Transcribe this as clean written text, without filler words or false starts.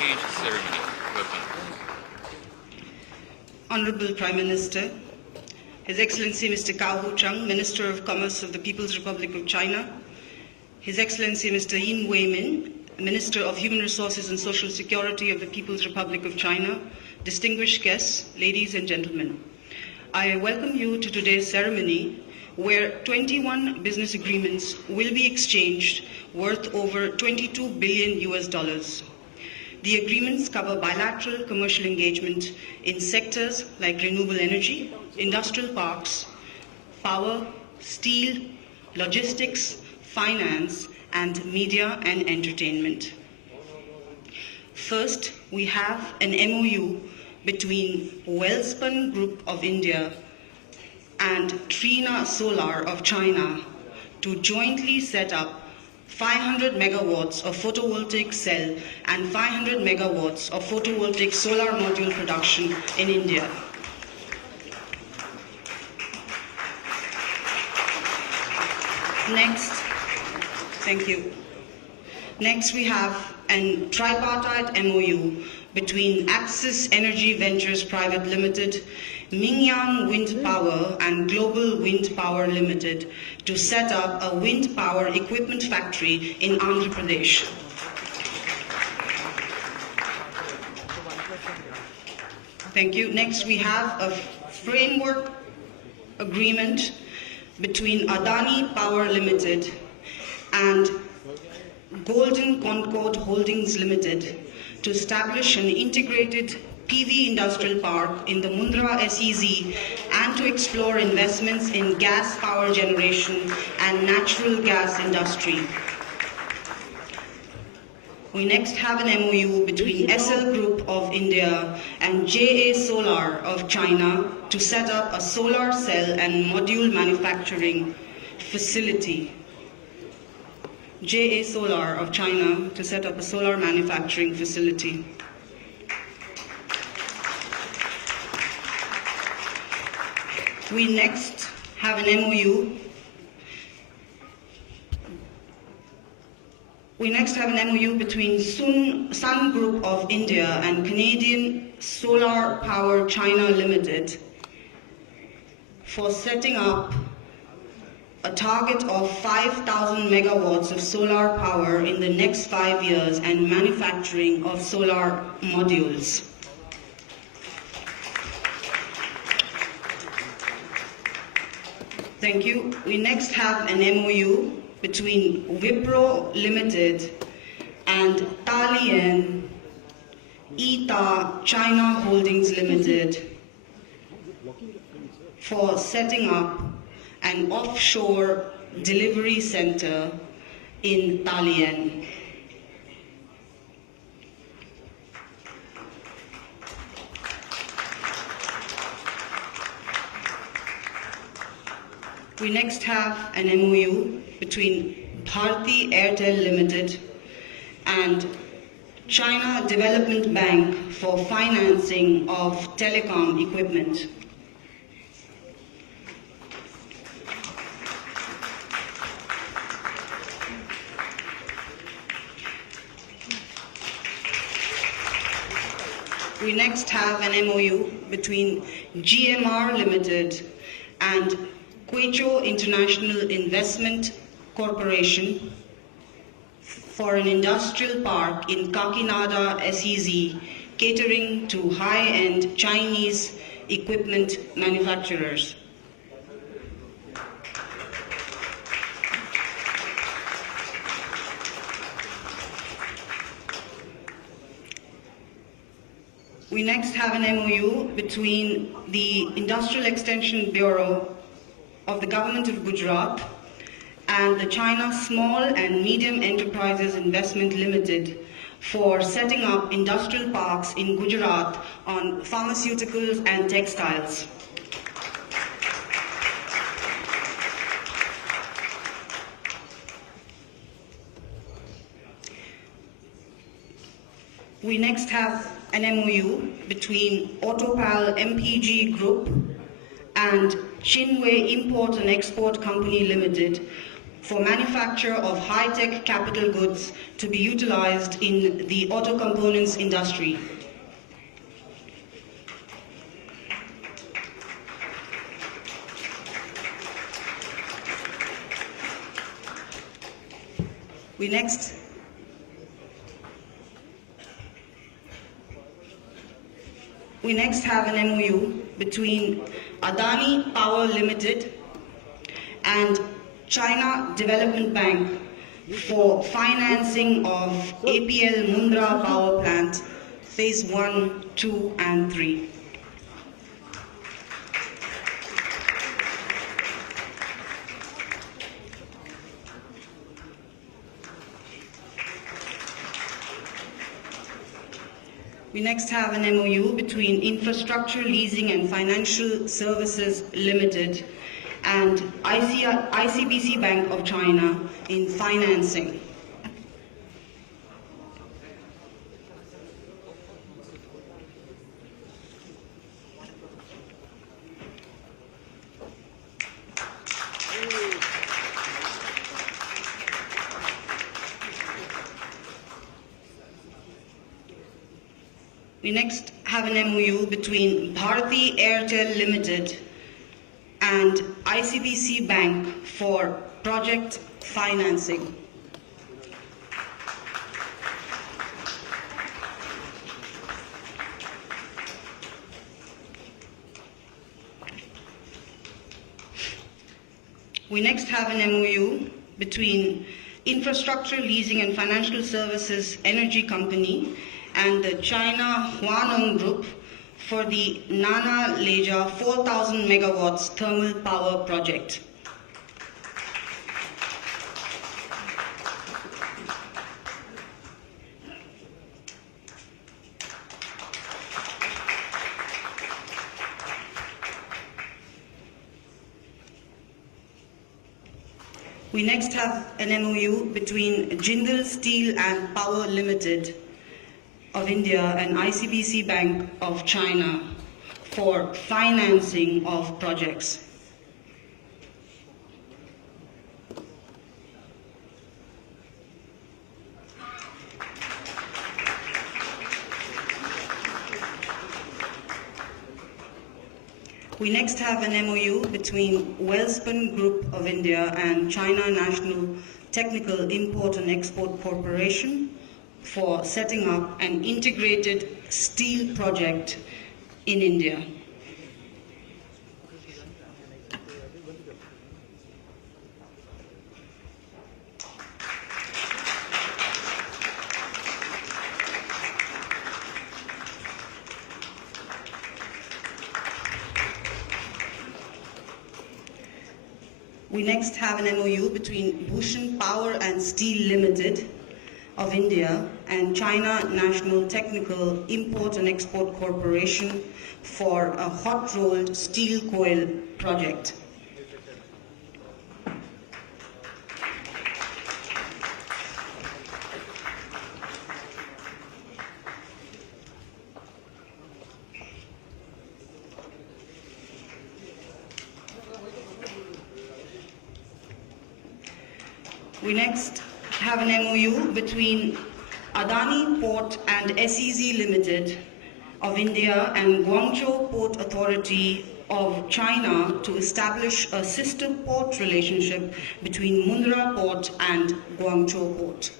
Page ceremony. Welcome. Honorable Prime Minister, His Excellency Mr. Cao Hu-chang, Minister of Commerce of the People's Republic of China, His Excellency Mr. Yin Wei-min, Minister of Human Resources and Social Security of the People's Republic of China, distinguished guests, ladies and gentlemen. I welcome you to today's ceremony where 21 business agreements will be exchanged worth over $22 billion US. The agreements cover bilateral commercial engagement in sectors like renewable energy, industrial parks, power, steel, logistics, finance, and media and entertainment. First, we have an MOU between Welspun Group of India and Trina Solar of China to jointly set up 500 megawatts of photovoltaic cell and 500 megawatts of photovoltaic solar module production in India. Next, we have a tripartite MOU between Axis Energy Ventures Private Limited, Mingyang Wind Power, and Global Wind Power Limited to set up a wind power equipment factory in Andhra Pradesh. Thank you. Next, we have a framework agreement between Adani Power Limited and Golden Concord Holdings Limited to establish an integrated PV industrial park in the Mundra SEZ and to explore investments in gas power generation and natural gas industry. We next have an MOU between SL Group of India and JA Solar of China to set up a solar cell and module manufacturing facility. JA Solar of China to set up a solar manufacturing facility. We next have an MOU. Between Sun Group of India and Canadian Solar Power China Limited for setting up a target of 5,000 megawatts of solar power in the next 5 years and manufacturing of solar modules. Thank you. We next have an MOU between Wipro Limited and Dalian ETA China Holdings Limited for setting up an offshore delivery center in Dalian. We next have an MOU between Bharti Airtel Limited and China Development Bank for financing of telecom equipment. We next have an MOU between GMR Limited and Quecho International Investment Corporation for an industrial park in Kakinada SEZ catering to high-end Chinese equipment manufacturers. We next have an MOU between the Industrial Extension Bureau of the Government of Gujarat and the China Small and Medium Enterprises Investment Limited for setting up industrial parks in Gujarat on pharmaceuticals and textiles. We next have an MOU between Autopal MPG Group and Chinwei Import and Export Company Limited for manufacture of high-tech capital goods to be utilized in the auto components industry. We next have an MOU between Adani Power Limited and China Development Bank for financing of APL Mundra Power Plant Phase 1, 2 and 3. We next have an MOU between Infrastructure Leasing and Financial Services Limited and ICBC Bank of China in financing. We next have an MOU between Bharti Airtel Limited and ICBC Bank for project financing. We next have an MOU between Infrastructure Leasing and Financial Services Energy Company and the China Huanong Group for the Nana Leja 4,000 megawatts thermal power project. We next have an MOU between Jindal Steel and Power Limited of India and ICBC Bank of China for financing of projects. We next have an MOU between Welspun Group of India and China National Technical Import and Export Corporation for setting up an integrated steel project in India. We next have an MOU between Bhushan Power and Steel Limited of India and China National Technical Import and Export Corporation for a hot-rolled steel coil project. We next have an MOU between Adani Port and SEZ Limited of India and Guangzhou Port Authority of China to establish a sister port relationship between Mundra Port and Guangzhou Port.